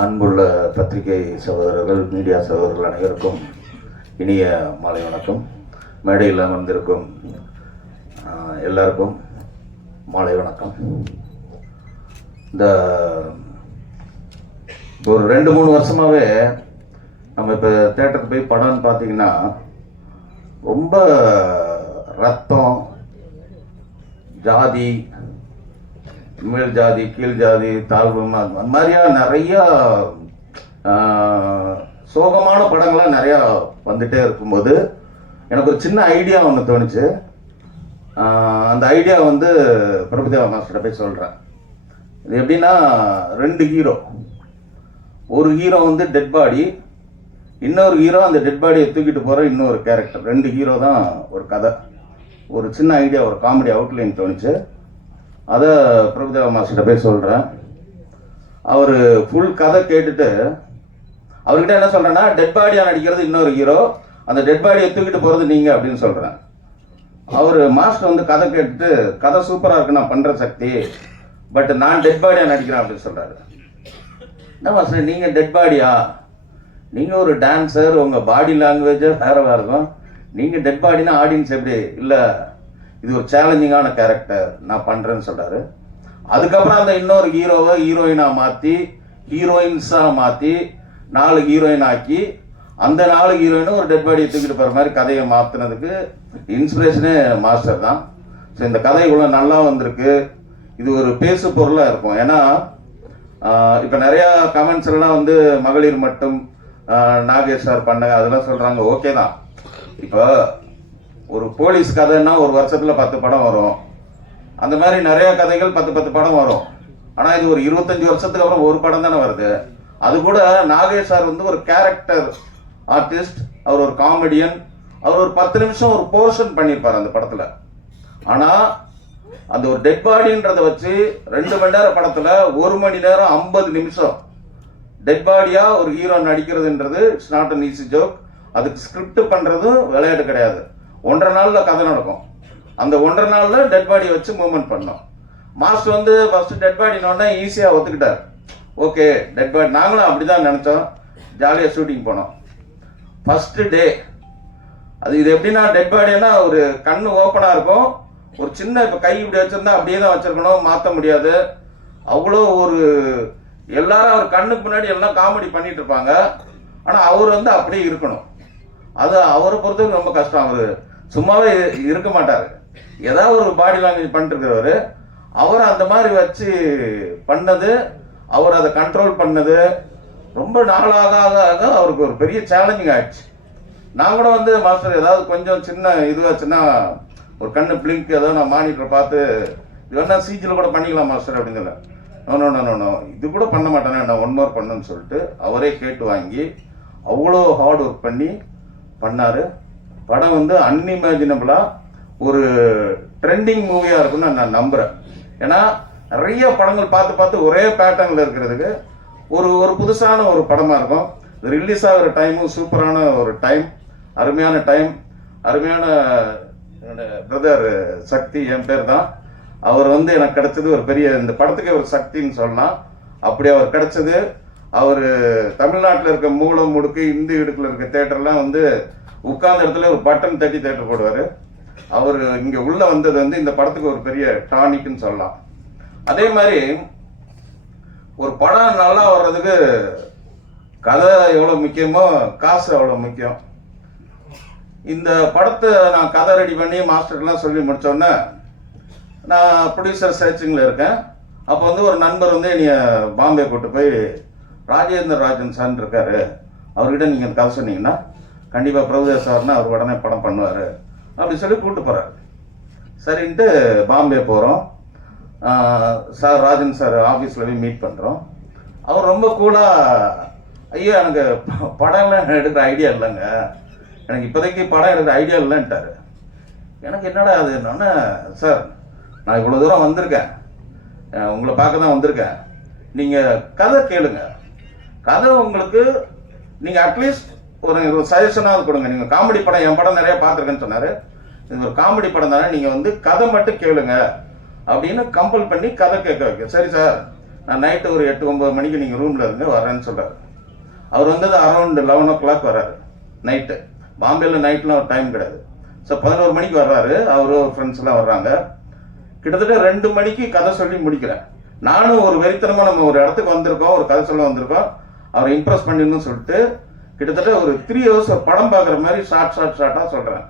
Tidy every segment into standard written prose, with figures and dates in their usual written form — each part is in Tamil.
அன்புள்ள பத்திரிகை சகோதரர்கள், மீடியா சகோதரர்கள் அனைவருக்கும் இனிய மாலை வணக்கம். மேடையில் அமர்ந்திருக்கும் எல்லாருக்கும் மாலை வணக்கம். இந்த ஒரு 2-3 வருஷமாகவே நம்ம இப்போ தேட்டருக்கு போய் படம்னு பார்த்தீங்கன்னா ரொம்ப ரத்தம், ஜாதி, மேல் ஜாதி, கீழ் ஜாதி, தாழ்வு, அந்த மாதிரியா நிறையா சோகமான படங்கள்லாம் நிறையா வந்துட்டே இருக்கும்போது எனக்கு ஒரு சின்ன ஐடியா ஒன்று தோணுச்சு. அந்த ஐடியா வந்து பிரபுதேவா மாஸ்டர்கிட்ட போய் சொல்கிறேன். இது எப்படின்னா, 2 ஹீரோ, ஒரு ஹீரோ வந்து டெட் பாடி, இன்னொரு ஹீரோ அந்த டெட் பாடியை தூக்கிட்டு போகிற இன்னொரு கேரக்டர். 2 ஹீரோ தான் ஒரு கதை. ஒரு சின்ன ஐடியா, ஒரு காமெடி அவுட்லைன் தோணுச்சு. அதை பிரபுதேவா மாஸ்டர்கிட்ட போய் சொல்கிறேன். அவர் ஃபுல் கதை கேட்டுட்டு அவர்கிட்ட என்ன சொல்கிறேன்னா, டெட் பாடியாக நடிக்கிறது இன்னொரு ஹீரோ, அந்த டெட் பாடியை தூக்கிட்டு போகிறது நீங்கள் அப்படின்னு சொல்கிறேன். அவர் மாஸ்டர் வந்து கதை கேட்டுட்டு, கதை சூப்பராக இருக்கு, நான் பண்ணுற சக்தி, பட் நான் டெட் பாடியாக நடிக்கிறேன் அப்படின்னு சொல்கிறாரு. என்ன மாஸ்டர், நீங்கள் டெட் பாடியா? நீங்கள் ஒரு டான்ஸர், உங்கள் பாடி லாங்குவேஜே வேறு இருக்கும். நீங்கள் டெட் பாடினா ஆடியன்ஸ் எப்படி? இல்லை, இது ஒரு சேலஞ்சிங்கான கேரக்டர், நான் பண்ணுறேன்னு சொல்கிறாரு. அதுக்கப்புறம் அந்த இன்னொரு ஹீரோவை ஹீரோயினாக மாற்றி, ஹீரோயின்ஸாக மாற்றி 4 ஹீரோயின் ஆக்கி, அந்த 4 ஹீரோயினும் ஒரு டெட் பாடியை தூக்கிட்டு போகிற மாதிரி கதையை மாற்றினதுக்கு இன்ஸ்பிரேஷனே மாஸ்டர் தான். ஸோ இந்த கதை இவ்வளோ நல்லா வந்திருக்கு. இது ஒரு பேசு பொருளாக இருக்கும். ஏன்னா இப்போ நிறையா கமெண்ட்ஸ் எல்லாம் வந்து மகளிர் மட்டும் நாகேஷ் சார் பண்ண அதெல்லாம் சொல்கிறாங்க, ஓகே தான். இப்போ ஒரு போலீஸ் கதைன்னா ஒரு வருஷத்தில் 10 படம் வரும். அந்த மாதிரி நிறையா கதைகள் 10 படம் வரும். ஆனால் இது ஒரு 25 வருஷத்துக்கு அப்புறம் ஒரு படம் தானே வருது. அது கூட நாகேஷ் சார் வந்து ஒரு கேரக்டர் ஆர்டிஸ்ட், அவர் ஒரு காமெடியன், அவர் ஒரு 10 நிமிஷம் ஒரு போர்ஷன் பண்ணியிருப்பார் அந்த படத்தில். ஆனால் அந்த ஒரு டெட் பாடின்றதை வச்சு 2 மணி நேரம் படத்தில் 1 மணி நேரம் 50 நிமிஷம் டெட் பாடியாக ஒரு ஹீரோ நடிக்கிறதுன்றது it's not an easy joke. அதுக்கு ஸ்கிரிப்ட் பண்ணுறதும் விளையாட்டு கிடையாது. 1.5 நாளில் கதை நடக்கும். அந்த 1.5 நாளில் டெட் பாடியை வச்சு மூவ்மெண்ட் பண்ணோம். மாஸ்டர் வந்து ஃபஸ்ட்டு டெட் பாடினோடனே ஈஸியாக ஒத்துக்கிட்டார். ஓகே, டெட் பாடி, நாங்களும் அப்படி தான் நினச்சோம். ஜாலியாக ஷூட்டிங் போனோம். ஃபஸ்ட்டு டே அது இது எப்படின்னா, டெட் பாடினா ஒரு கண்ணு ஓப்பனாக இருக்கும், ஒரு சின்ன இப்போ கை இப்படி வச்சுருந்தா அப்படியே தான் வச்சுருக்கணும், மாற்ற முடியாது. அவ்வளோ ஒரு எல்லாரும் அவர் கண்ணுக்கு முன்னாடி எல்லாம் காமெடி பண்ணிட்டு இருப்பாங்க. ஆனால் அவர் வந்து அப்படியே இருக்கணும். அது அவரை பொறுத்தவரைக்கும் ரொம்ப கஷ்டம். அவர் சும்மாவே இருக்க மாட்டார், ஏதாவது ஒரு பாடி லாங்குவேஜ் பண்ணிட்டு இருக்கிறவர். அவர் அந்த மாதிரி வச்சு பண்ணது, அவர் அதை கண்ட்ரோல் பண்ணது ரொம்ப நாளாக ஆக அவருக்கு ஒரு பெரிய சேலஞ்சிங் ஆயிடுச்சு. நான் கூட வந்து மாஸ்டர் ஏதாவது கொஞ்சம் சின்ன இதுவாச்சுன்னா, ஒரு கண்ணு பிளிங்க் ஏதோ நான் மானிட்டரை பார்த்து இது வேணா சிஜியில் கூட பண்ணிக்கலாம் மாஸ்டர் அப்படின்னு சொல்ல. நோ, இது கூட பண்ண மாட்டேனே, நான் 1 மோர் பண்ணுன்னு சொல்லிட்டு அவரே கேட்டு வாங்கி அவ்வளோ ஹார்ட் ஒர்க் பண்ணி பண்ணார். படம் வந்து அன்இமேஜினபிளாக ஒரு ட்ரெண்டிங் மூவியாக இருக்குன்னு நான் நம்புகிறேன். ஏன்னா நிறைய படங்கள் பார்த்து ஒரே பேட்டர்னில் இருக்கிறதுக்கு ஒரு புதுசான ஒரு படமாக இருக்கும். ரிலீஸ் ஆகிற டைமும் சூப்பரான ஒரு டைம், அருமையான டைம். அருமையான பிரதர் சக்தி, என் பேர் தான். அவர் வந்து எனக்கு கிடைச்சது ஒரு பெரிய, இந்த படத்துக்கே ஒரு சக்தின்னு சொல்லலாம். அப்படி அவர் கிடைச்சது. அவர் தமிழ்நாட்டில் இருக்க மூலம் முடுக்கு இந்தி இடுக்கில் இருக்க தேட்டர்லாம் வந்து உட்கார்ந்த இடத்துல ஒரு பட்டன் தட்டி தேட்டர் போடுவார். அவர் இங்கே உள்ளே வந்தது வந்து இந்த படத்துக்கு ஒரு பெரிய டானிக்னு சொல்லலாம். அதே மாதிரி ஒரு படம் நல்லா வர்றதுக்கு கதை எவ்வளோ முக்கியமோ காசு அவ்வளோ முக்கியம். இந்த படத்தை நான் கதை ரெடி பண்ணி மாஸ்டர்லாம் சொல்லி முடித்தோடனே நான் ப்ரொடியூசர் சர்ச்சிங்கில் இருக்கேன். அப்போ வந்து ஒரு நண்பர் வந்து என்னைய பாம்பே கூப்பிட்டு போய், ராஜேந்திர ராஜன் சார் இருக்காரு, அவர்கிட்ட நீங்கள் கதை சொன்னீங்கன்னா கண்டிப்பாக பிரபுதேவா சார்னா அவர் உடனே படம் பண்ணுவார் அப்படி சொல்லி கூப்பிட்டு போகிறார். சரின்ட்டு பாம்பே போகிறோம். சார் ராஜன் சார் ஆஃபீஸில் போய் மீட் பண்ணுறோம். அவர் ரொம்ப கூலாக, ஐயோ எனக்கு படம்லாம் எடுக்கிற ஐடியா இல்லைங்க, எனக்கு இப்போதைக்கு படம் எடுக்கிற ஐடியா இல்லைன்ட்டார். எனக்கு என்னடா அது என்னன்னா, சார் நான் இவ்வளோ தூரம் வந்திருக்கேன், உங்களை பார்க்க தான் வந்திருக்கேன், நீங்கள் கதை கேளுங்க, கதை உங்களுக்கு நீங்கள் அட்லீஸ்ட் ஒரு சஜஷனாவது கொடுங்க. நீங்கள் காமெடி படம், என் படம் நிறைய பார்த்துருக்கேன்னு சொன்னார். இது ஒரு காமெடி படம் தானே, நீங்கள் வந்து கதை மட்டும் கேளுங்க அப்படின்னு கம்பல் பண்ணி கதை கேட்க வைக்க. சரி சார், நான் நைட்டு ஒரு 8-9 மணிக்கு நீங்கள் ரூமில் இருங்க வரேன்னு சொல்கிறார். அவர் வந்தது அரௌண்ட் 11 o'clock வர்றாரு நைட்டு. பாம்பேயில் நைட்லாம் ஒரு டைம் கிடையாது. ஸோ 11 மணிக்கு வர்றாரு. அவரும் ஃப்ரெண்ட்ஸ்லாம் வர்றாங்க. கிட்டத்தட்ட 2 மணிக்கு கதை சொல்லி முடிக்கிறேன். நானும் ஒரு வெறித்தனமாக நம்ம ஒரு இடத்துக்கு வந்திருக்கோம், ஒரு கதை சொல்ல வந்திருக்கோம், அவரை இம்ப்ரெஸ் பண்ணிடணும்னு சொல்லிட்டு கிட்டத்தட்ட ஒரு 3 hours ஒரு படம் பார்க்குற மாதிரி ஷார்ட்டாக சொல்கிறேன்.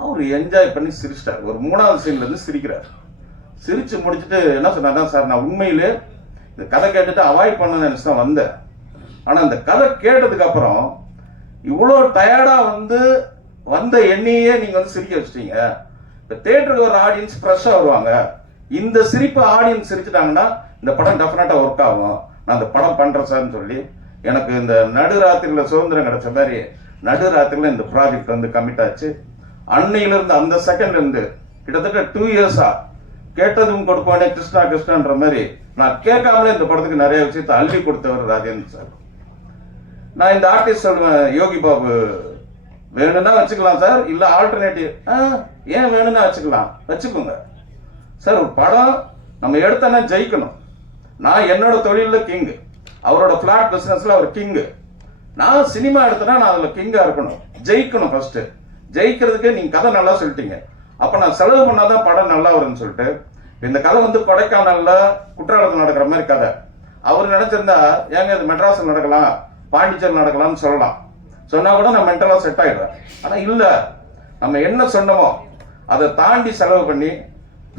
அவர் என்ஜாய் பண்ணி சிரிச்சிட்டார். ஒரு 3வது சீன்லேருந்து சிரிக்கிறார். சிரித்து முடிச்சுட்டு என்ன சொன்னாதான், சார் நான் உண்மையிலே இந்த கதை கேட்டுட்டு அவாய்ட் பண்ணணும்னு நினச்சி தான் வந்தேன். ஆனால் இந்த கதை கேட்டதுக்கு அப்புறம் இவ்வளோ டயர்டாக வந்த எண்ணியே நீங்கள் சிரிக்க வச்சிட்டீங்க. இப்போ தேட்டருக்கு ஒரு ஆடியன்ஸ் ஃப்ரெஷ்ஷாக வருவாங்க. இந்த சிரிப்பை ஆடியன்ஸ் சிரிச்சிட்டாங்கன்னா இந்த படம் டெஃபினட்டாக ஒர்க் ஆகும். நான் இந்த படம் பண்ணுறேன் சார்ன்னு சொல்லி எனக்கு இந்த நடுராத்திரியில் சுதந்திரம் கிடைச்ச மாதிரி நடுராத்திரியில் இந்த ப்ராஜெக்ட் கமிட் ஆச்சு. அன்னையிலிருந்து அந்த செகண்ட்லேருந்து கிட்டத்தட்ட 2 years கேட்டதும் கொடுப்பானே கிருஷ்ணா கிருஷ்ணன்ற மாதிரி நான் கேட்காமலே இந்த படத்துக்கு நிறைய விஷயத்தை அள்ளி கொடுத்தவர் ராஜேந்திர சார். நான் இந்த ஆர்டிஸ்ட் சொல்லுவேன், யோகி பாபு வேணும்னா வச்சுக்கலாம் சார், இல்லை ஆல்டர்னேட்டிவ் ஏன் வேணும்னா வச்சுக்கோங்க சார். ஒரு படம் நம்ம எடுத்தோன்னா ஜெயிக்கணும். நான் என்னோட தொழிலில் கிங்கு, அவரோட ஃப்ளாட் பிஸ்னஸில் அவர் கிங்கு. நான் சினிமா எடுத்தேன்னா நான் அதில் கிங்காக இருக்கணும், ஜெயிக்கணும். ஃபர்ஸ்ட்டு ஜெயிக்கிறதுக்கு நீங்கள் கதை நல்லா சொல்லிட்டீங்க, அப்போ நான் செலவு பண்ணாதான் படம் நல்லா வரும்னு சொல்லிட்டு இந்த கதை கொடைக்கானல்ல குற்றாலத்தில் நடக்கிற மாதிரி கதை. அவர் நினைச்சிருந்தா ஏங்க இது மெட்ராஸில் நடக்கலாம், பாண்டிச்சேரி நடக்கலாம்னு சொல்லலாம். சொன்னா கூட நான் மென்டலாக செட் ஆகிடுவேன். ஆனால் இல்லை, நம்ம என்ன சொன்னோமோ அதை தாண்டி செலவு பண்ணி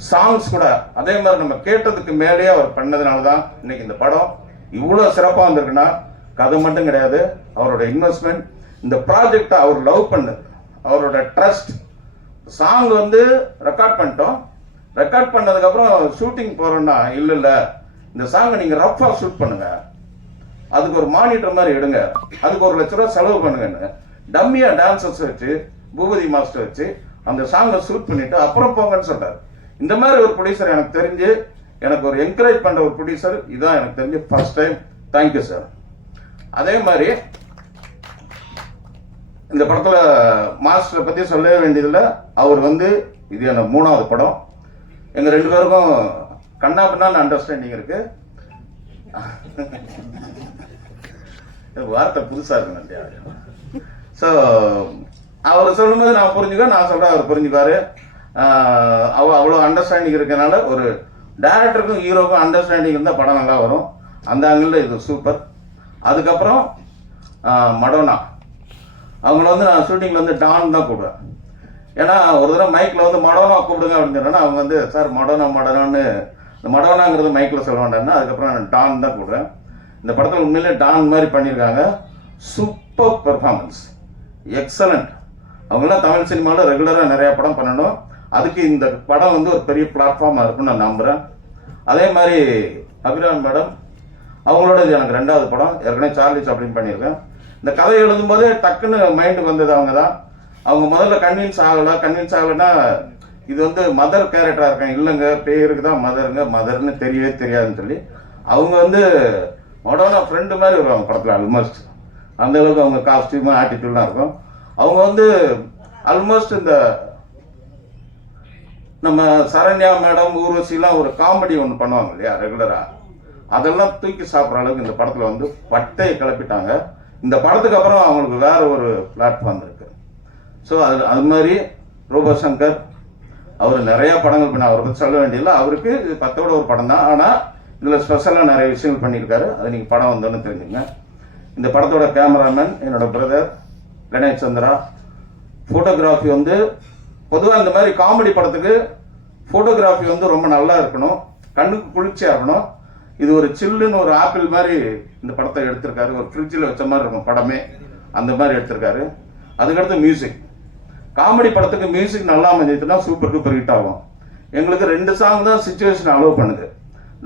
சாங்ஸ் கூட அதே மாதிரி நம்ம கேட்டதுக்கு மேலேயே அவர் பண்ணதுனால தான் இன்னைக்கு இந்த படம் இவ்வளோ சிறப்பாக வந்திருக்குன்னா கதை மட்டும் கிடையாது, அவரோட இன்வெஸ்ட்மெண்ட், இந்த ப்ராஜெக்டை அவர் லவ் பண்ணு, அவரோட ட்ரஸ்ட். சாங் ரெக்கார்ட் பண்ணிட்டோம். ரெக்கார்ட் பண்ணதுக்கப்புறம் ஷூட்டிங் போகிறோன்னா இல்லை இந்த சாங்கை நீங்கள் ரஃபாக ஷூட் பண்ணுங்க, அதுக்கு ஒரு மானிட்டர் மாதிரி எடுங்க, அதுக்கு 1 லட்ச ரூபா செலவு பண்ணுங்கன்னு டம்மியாக டான்சர்ஸ் வச்சு பூபதி மாஸ்டர் வச்சு அந்த சாங்கை ஷூட் பண்ணிட்டு அப்புறம் போங்கன்னு சொல்றாரு. இந்த மாதிரி ஒரு ப்ரொடியூசர் எனக்கு தெரிஞ்சு, எனக்கு ஒரு என்கரேஜ் பண்ணுற ஒரு ப்ரொடியூசர் இதான் எனக்கு தெரிஞ்சு ஃபர்ஸ்ட் டைம். Thank you sir. அதே மாதிரி இந்த படத்தில் மாஸ்டரை பற்றி சொல்லவே வேண்டியதில்லை. அவர் இது எனக்கு 3வது படம். எங்கள் 2 பேருக்கும் கண்ணா பின்னான்னு அண்டர்ஸ்டாண்டிங் இருக்கு. வார்த்தை புதுசாக இருக்கு. ஸோ அவர் சொல்லும்போது நான் புரிஞ்சுக்க, நான் சொல்கிறேன் அவர் புரிஞ்சுக்காரு. அவ்வளோ அண்டர்ஸ்டாண்டிங் இருக்கனால ஒரு டைரக்டருக்கும் ஹீரோக்கும் அண்டர்ஸ்டாண்டிங் இருந்தால் படம் நல்லா வரும். அந்த ஆங்கிளில் இது சூப்பர். அதுக்கப்புறம் மடோனா, அவங்கள நான் ஷூட்டிங்கில் டான் தான் கூப்பிடுவேன். ஏன்னா ஒரு தடவை மைக்கில் மடோனா கூப்பிடுங்க அப்படின்னு சொன்னா அவங்க சார் மடோனான்னு இந்த மடோனாங்கிறது மைக்கில் சொல்ல வேண்டாம்னா அதுக்கப்புறம் நான் டான் தான் கூப்பிடுவேன். இந்த படத்தில் உண்மையிலே டான் மாதிரி பண்ணியிருக்காங்க. Super performance, excellent. அவங்களாம் தமிழ் சினிமாவில் ரெகுலராக நிறையா படம் பண்ணணும். அதுக்கு இந்த படம் ஒரு பெரிய பிளாட்ஃபார்மாக இருக்குன்னு நான் நம்புகிறேன். அதே மாதிரி அபிராம் மேடம், அவங்களோட இது எனக்கு 2வது படம். ஏற்கனவே சார்லி சாப்ளின் பண்ணியிருக்கேன். இந்த கதை எழுதும்போதே டக்குன்னு மைண்டுக்கு வந்தது அவங்க தான். அவங்க முதல்ல கன்வின்ஸ் ஆகலைன்னா இது மதர் கேரக்டராக இருக்காங்க. இல்லைங்க, பேருக்கு தான் மதர்னு தெரியவே தெரியாதுன்னு சொல்லி அவங்க மொடோனா ஃப்ரெண்டு மாதிரி வருவாங்க படத்தில். ஆல்மோஸ்ட் அந்த அளவுக்கு அவங்க காஸ்டியூமு ஆட்டிடியூட்லாம் இருக்கும். அவங்க ஆல்மோஸ்ட் இந்த நம்ம சரண்யா மேடம், ஊர்வசிலாம் ஒரு காமெடி ஒன்று பண்ணுவாங்க இல்லையா ரெகுலராக, அதெல்லாம் தூக்கி சாப்பிட்ற அளவுக்கு இந்த படத்தில் பட்டையை கிளப்பிட்டாங்க. இந்த படத்துக்கு அப்புறம் அவங்களுக்கு வேற ஒரு பிளாட்ஃபார்ம் இருக்கு. ஸோ அது மாதிரி ரூபசங்கர் அவர் நிறைய படங்கள் பண்ண, அவரை பற்றி சொல்ல வேண்டியதில்லை. அவருக்கு இது 10ஓட ஒரு படம் தான். ஆனால் இதில் ஸ்பெஷலாக நிறைய விஷயங்கள் பண்ணியிருக்காரு. அது நீங்கள் படம் வந்தோன்னு தெரிஞ்சுங்க. இந்த படத்தோட கேமராமேன் என்னோட பிரதர் கணேஷ் சந்திரா. ஃபோட்டோகிராஃபி பொதுவாக இந்த மாதிரி காமெடி படத்துக்கு ஃபோட்டோகிராஃபி ரொம்ப நல்லா இருக்கணும், கண்ணுக்கு குளிர்ச்சியாக இருக்கணும். இது ஒரு சில்லுன்னு ஒரு ஆப்பிள் மாதிரி இந்த படத்தை எடுத்திருக்காரு. ஒரு ஃப்ரிட்ஜில் வச்ச மாதிரி இருக்கும் படமே, அந்த மாதிரி எடுத்திருக்காரு. அதுக்கடுத்து மியூசிக். காமெடி படத்துக்கு மியூசிக் நல்லா அமைஞ்சிட்டுனா சூப்பர் டூப்பர் ஹிட் ஆகும். எங்களுக்கு 2 சாங் தான் சிச்சுவேஷன் அலோவ் பண்ணுது.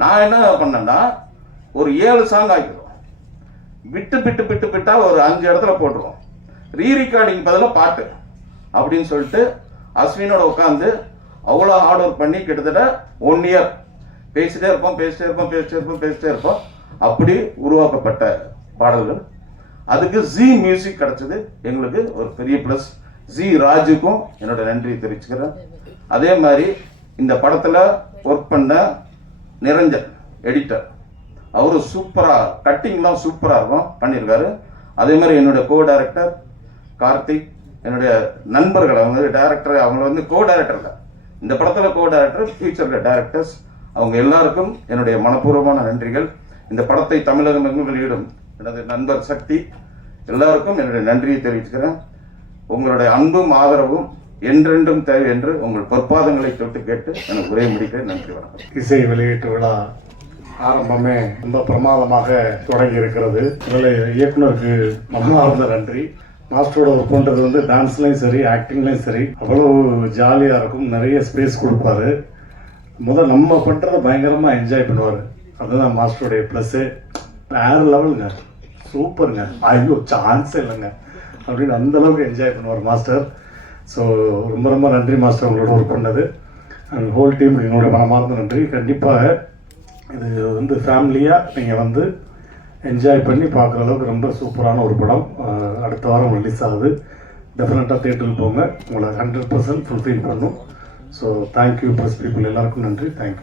நான் என்ன பண்ணேன்னா ஒரு 7 சாங் ஆகிடுவோம். விட்டா ஒரு 5 இடத்துல போட்டுருவோம். ரீரெக்கார்டிங் பதிலாக பாட்டு அப்படின்னு சொல்லிட்டு அஸ்வினோட உட்காந்து அவ்வளோ ஹார்ட் ஒர்க் பண்ணி கிட்டத்தட்ட 1 year பேசிட்டே இருப்போம். அப்படி உருவாக்கப்பட்ட பாடல்கள். அதுக்கு ஜி மியூசிக் கிடைச்சது எங்களுக்கு ஒரு பெரிய ப்ளஸ். ஜி ராஜுக்கும் என்னோட நன்றி தெரிவிச்சுக்கிறேன். அதே மாதிரி இந்த படத்தில் ஒர்க் பண்ண நிரஞ்சன் எடிட்டர், அவரு சூப்பராக கட்டிங்லாம் சூப்பராக இருக்கும் பண்ணியிருக்காரு. அதே மாதிரி என்னுடைய கோ டைரக்டர் கார்த்திக், என்னுடைய நண்பர்கள், அவங்க டைரக்டர், அவங்க வந்து கோ டைரக்டர் தான் இந்த படத்தில், கோ டைரக்டர், ஃபியூச்சரில் டைரக்டர்ஸ், அவங்க எல்லாருக்கும் என்னுடைய மனப்பூர்வமான நன்றிகள். இந்த படத்தை தமிழகம் எங்கும் வெளியிடும் எனது நண்பர் சக்தி, எல்லாருக்கும் என்னுடைய நன்றியை தெரிவிச்சுக்கிறேன். உங்களுடைய அன்பும் ஆதரவும் என்றென்றும் தேவை என்று உங்கள் பொற்பாதங்களை தொட்டு கேட்டு எனக்கு உரையை முடிக்கிறேன். நன்றி, வணக்கம். இசை வெளியீட்டு விழா ஆரம்பமே ரொம்ப பிரமாதமாக தொடங்கி இருக்கிறது. அதில் இயக்குனருக்கு மனமார்ந்த நன்றி. மாஸ்டரோட ஒர்க் பண்ணுறது வந்து டான்ஸ்லையும் சரி, ஆக்டிங்லையும் சரி, அவ்வளோ ஜாலியாக இருக்கும். நிறைய ஸ்பேஸ் கொடுப்பாரு. நம்ம பண்ணுறதை பயங்கரமாக என்ஜாய் பண்ணுவார். அதுதான் மாஸ்டருடைய ப்ளஸ்ஸு. வேறு லெவலுங்க, சூப்பருங்க, ஐயோ சான்ஸே இல்லைங்க அப்படின்னு அந்தளவுக்கு என்ஜாய் பண்ணுவார் மாஸ்டர். ஸோ ரொம்ப ரொம்ப நன்றி மாஸ்டர், உங்களோட ஒர்க் பண்ணது. அண்ட் ஹோல் டீம் என்னோட மனமார்ந்த நன்றி. கண்டிப்பாக இது வந்து ஃபேமிலியாக நீங்கள் வந்து என்ஜாய் பண்ணி பார்க்குற அளவுக்கு ரொம்ப சூப்பரான ஒரு படம். அடுத்த வாரம் ரிலீஸ் ஆகுது. டெஃபினட்டாக தேட்டருக்கு போங்க, உங்களை 100% ஃபுல்ஃபில் பண்ணும். ஸோ தேங்க்யூ ப்ரெஸ் பீப்புள், எல்லாருக்கும் நன்றி. தேங்க்யூ.